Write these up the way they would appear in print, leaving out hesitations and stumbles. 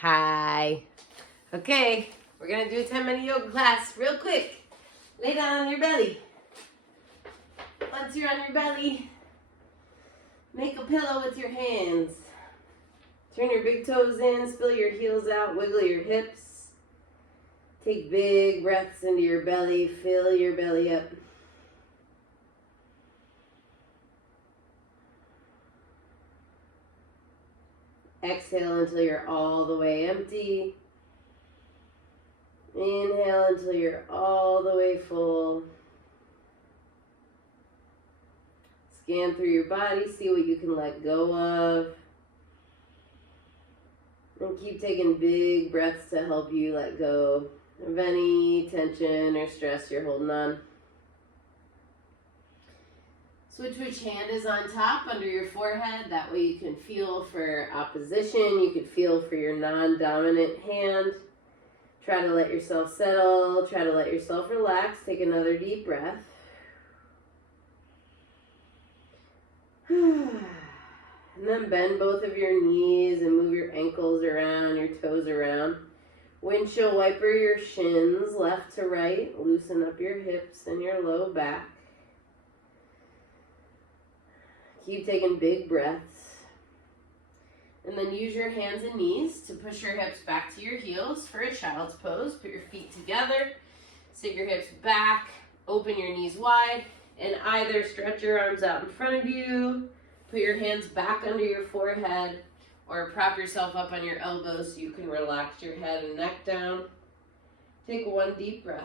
Hi. Okay, we're gonna do a 10-minute yoga class real quick. Lay down on your belly. Once you're on your belly, make a pillow with your hands. Turn your big toes in, spill your heels out, wiggle your hips. Take big breaths into your belly, fill your belly up. Exhale until you're all the way empty. Inhale until you're all the way full. Scan through your body, see what you can let go of. And keep taking big breaths to help you let go of any tension or stress you're holding on. Switch which hand is on top under your forehead. That way you can feel for opposition. You can feel for your non-dominant hand. Try to let yourself settle. Try to let yourself relax. Take another deep breath. And then bend both of your knees and move your ankles around, your toes around. Windshield wiper your shins left to right. Loosen up your hips and your low back. Keep taking big breaths. And then use your hands and knees to push your hips back to your heels for a child's pose. Put your feet together. Sit your hips back. Open your knees wide. And either stretch your arms out in front of you. Put your hands back under your forehead. Or prop yourself up on your elbows so you can relax your head and neck down. Take one deep breath.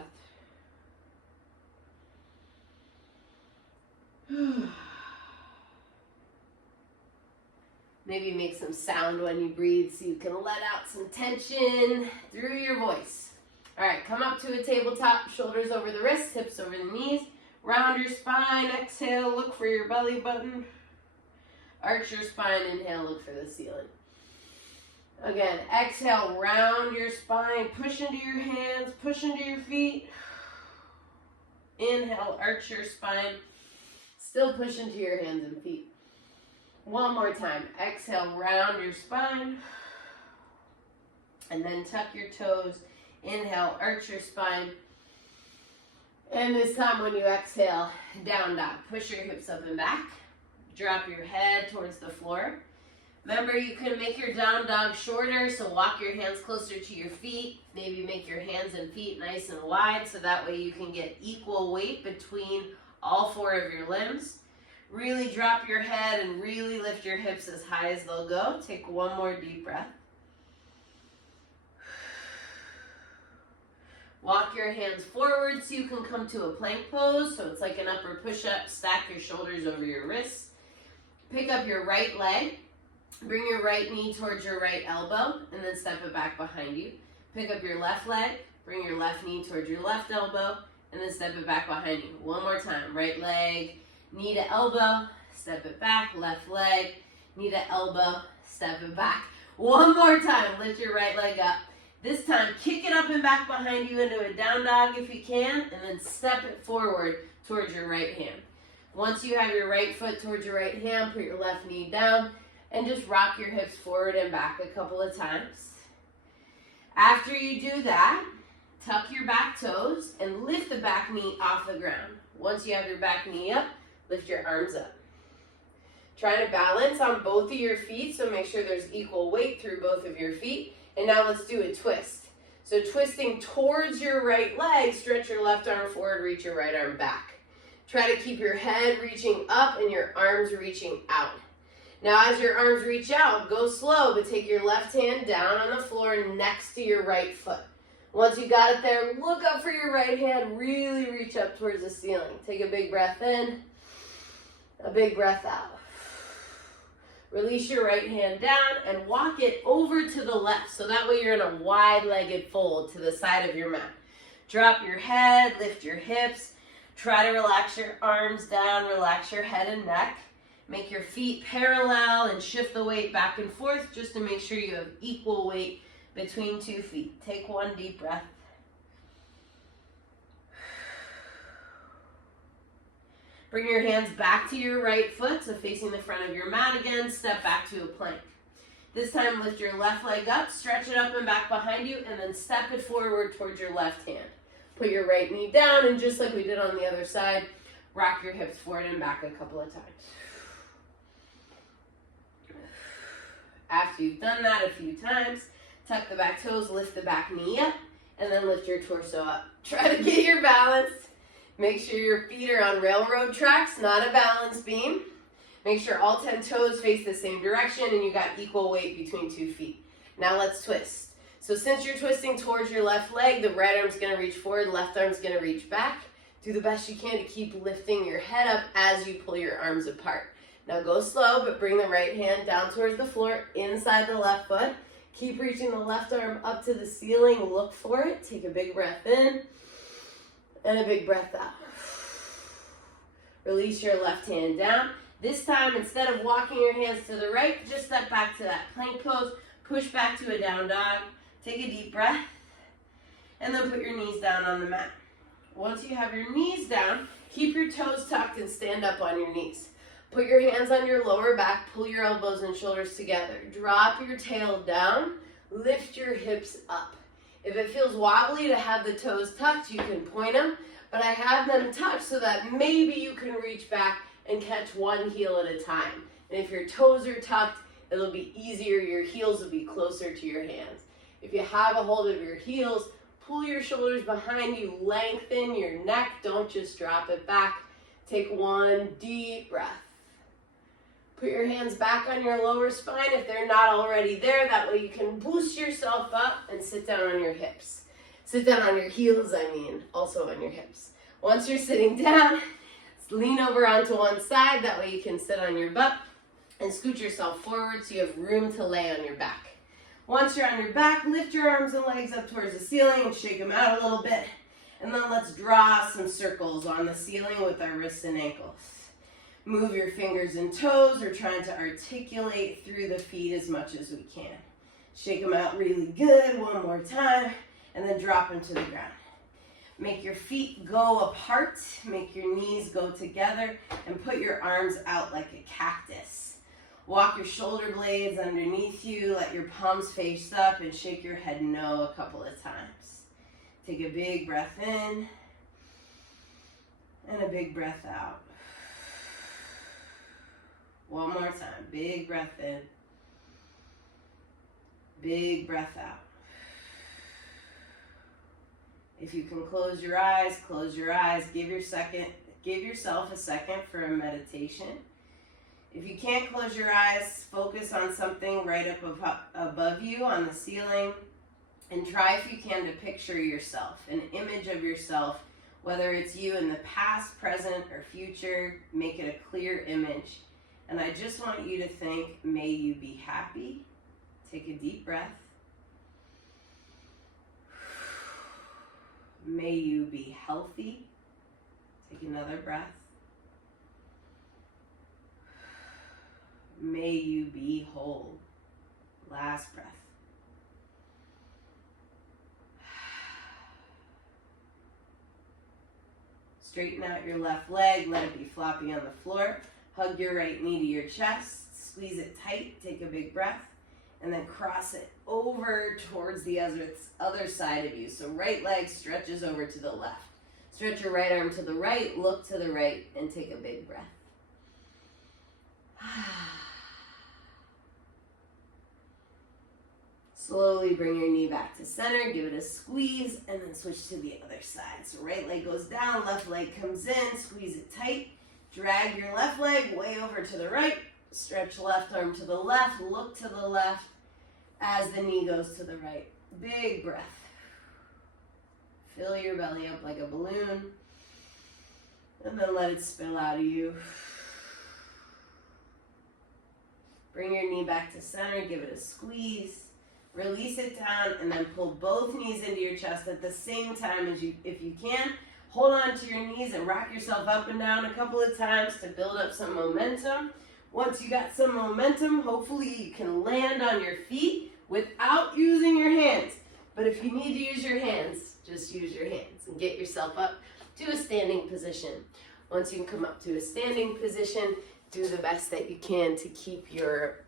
Maybe make some sound when you breathe so you can let out some tension through your voice. All right, come up to a tabletop, shoulders over the wrists, hips over the knees. Round your spine, exhale, look for your belly button. Arch your spine, inhale, look for the ceiling. Again, exhale, round your spine, push into your hands, push into your feet. Inhale, arch your spine, still push into your hands and feet. One more time. Exhale, round your spine. And then tuck your toes. Inhale, arch your spine. And this time when you exhale, down dog. Push your hips up and back. Drop your head towards the floor. Remember, you can make your down dog shorter, so walk your hands closer to your feet. Maybe make your hands and feet nice and wide, so that way you can get equal weight between all four of your limbs. Really drop your head and really lift your hips as high as they'll go. Take one more deep breath. Walk your hands forward so you can come to a plank pose. So it's like an upper push-up. Stack your shoulders over your wrists. Pick up your right leg. Bring your right knee towards your right elbow and then step it back behind you. Pick up your left leg. Bring your left knee towards your left elbow and then step it back behind you. One more time. Right leg. Knee to elbow, step it back, left leg, knee to elbow, step it back. One more time, lift your right leg up. This time, kick it up and back behind you into a down dog if you can, and then step it forward towards your right hand. Once you have your right foot towards your right hand, put your left knee down, and just rock your hips forward and back a couple of times. After you do that, tuck your back toes and lift the back knee off the ground. Once you have your back knee up, lift your arms up. Try to balance on both of your feet, so make sure there's equal weight through both of your feet. And now let's do a twist. So twisting towards your right leg, stretch your left arm forward, reach your right arm back. Try to keep your head reaching up and your arms reaching out. Now as your arms reach out, go slow, but take your left hand down on the floor next to your right foot. Once you got it there, look up for your right hand, really reach up towards the ceiling. Take a big breath in. A big breath out. Release your right hand down and walk it over to the left. So that way you're in a wide-legged fold to the side of your mat. Drop your head, lift your hips. Try to relax your arms down, relax your head and neck. Make your feet parallel and shift the weight back and forth just to make sure you have equal weight between 2 feet. Take one deep breath. Bring your hands back to your right foot, so facing the front of your mat again. Step back to a plank. This time lift your left leg up, stretch it up and back behind you, and then step it forward towards your left hand. Put your right knee down, and just like we did on the other side, rock your hips forward and back a couple of times. After you've done that a few times, tuck the back toes, lift the back knee up, and then lift your torso up. Try to get your balance. Make sure your feet are on railroad tracks, not a balance beam. Make sure all 10 toes face the same direction and you got equal weight between 2 feet. Now let's twist. So since you're twisting towards your left leg, the right arm's gonna reach forward, left arm's gonna reach back. Do the best you can to keep lifting your head up as you pull your arms apart. Now go slow, but bring the right hand down towards the floor, inside the left foot. Keep reaching the left arm up to the ceiling, look for it. Take a big breath in and a big breath out. Release your left hand down. This time, instead of walking your hands to the right, just step back to that plank pose, push back to a down dog, take a deep breath, and then put your knees down on the mat. Once you have your knees down, keep your toes tucked and stand up on your knees. Put your hands on your lower back, pull your elbows and shoulders together. Drop your tail down, lift your hips up. If it feels wobbly to have the toes tucked, you can point them, but I have them tucked so that maybe you can reach back and catch one heel at a time. And if your toes are tucked, it'll be easier. Your heels will be closer to your hands. If you have a hold of your heels, pull your shoulders behind you, lengthen your neck. Don't just drop it back. Take one deep breath. Put your hands back on your lower spine if they're not already there. That way you can boost yourself up and sit down on your hips. Sit down on your heels, also on your hips. Once you're sitting down, lean over onto one side. That way you can sit on your butt and scoot yourself forward so you have room to lay on your back. Once you're on your back, lift your arms and legs up towards the ceiling and shake them out a little bit. And then let's draw some circles on the ceiling with our wrists and ankles. Move your fingers and toes. We're trying to articulate through the feet as much as we can. Shake them out really good. One more time. And then drop them to the ground. Make your feet go apart. Make your knees go together. And put your arms out like a cactus. Walk your shoulder blades underneath you. Let your palms face up and shake your head no a couple of times. Take a big breath in. And a big breath out. One more time. Big breath in. Big breath out. If you can close your eyes, close your eyes. Give yourself a second for a meditation. If you can't close your eyes, focus on something right up above you on the ceiling. And try if you can to picture yourself, an image of yourself, whether it's you in the past, present, or future. Make it a clear image. And I just want you to think, may you be happy. Take a deep breath. May you be healthy. Take another breath. May you be whole. Last breath. Straighten out your left leg. Let it be floppy on the floor. Hug your right knee to your chest, squeeze it tight, take a big breath, and then cross it over towards the other side of you. So right leg stretches over to the left. Stretch your right arm to the right, look to the right, and take a big breath. Slowly bring your knee back to center, give it a squeeze, and then switch to the other side. So right leg goes down, left leg comes in, squeeze it tight. Drag your left leg way over to the right. Stretch left arm to the left. Look to the left as the knee goes to the right. Big breath. Fill your belly up like a balloon. And then let it spill out of you. Bring your knee back to center. Give it a squeeze. Release it down and then pull both knees into your chest at the same time if you can. Hold on to your knees and rock yourself up and down a couple of times to build up some momentum. Once you got some momentum, hopefully you can land on your feet without using your hands. But if you need to use your hands, just use your hands and get yourself up to a standing position. Once you come up to a standing position, do the best that you can to keep your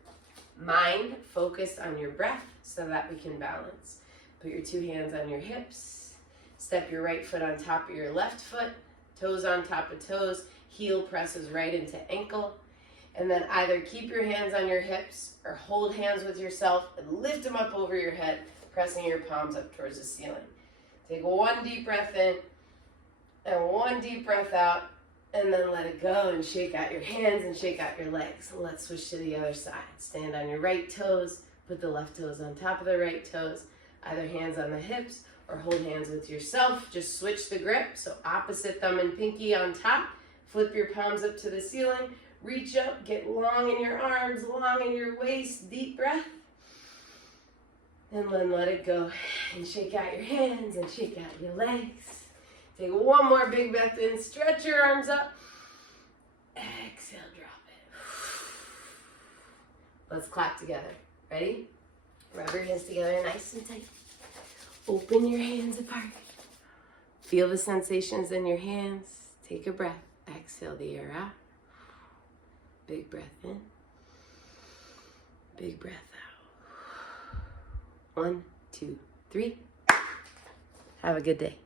mind focused on your breath so that we can balance. Put your 2 hands on your hips. Step your right foot on top of your left foot. Toes on top of toes. Heel presses right into ankle. And then either keep your hands on your hips or hold hands with yourself and lift them up over your head, pressing your palms up towards the ceiling. Take 1 deep breath in and 1 deep breath out, and then let it go and shake out your hands and shake out your legs. Let's switch to the other side. Stand on your right toes, put the left toes on top of the right toes, either hands on the hips or hold hands with yourself. Just switch the grip, so opposite thumb and pinky on top. Flip your palms up to the ceiling. Reach up, get long in your arms, long in your waist. Deep breath. And then let it go. And shake out your hands and shake out your legs. Take 1 more big breath in. Stretch your arms up. Exhale, drop it. Let's clap together. Ready? Rub your hands together nice and tight. Open your hands apart. Feel the sensations in your hands. Take a breath. Exhale the air out. Big breath in. Big breath out. 1, 2, 3. Have a good day.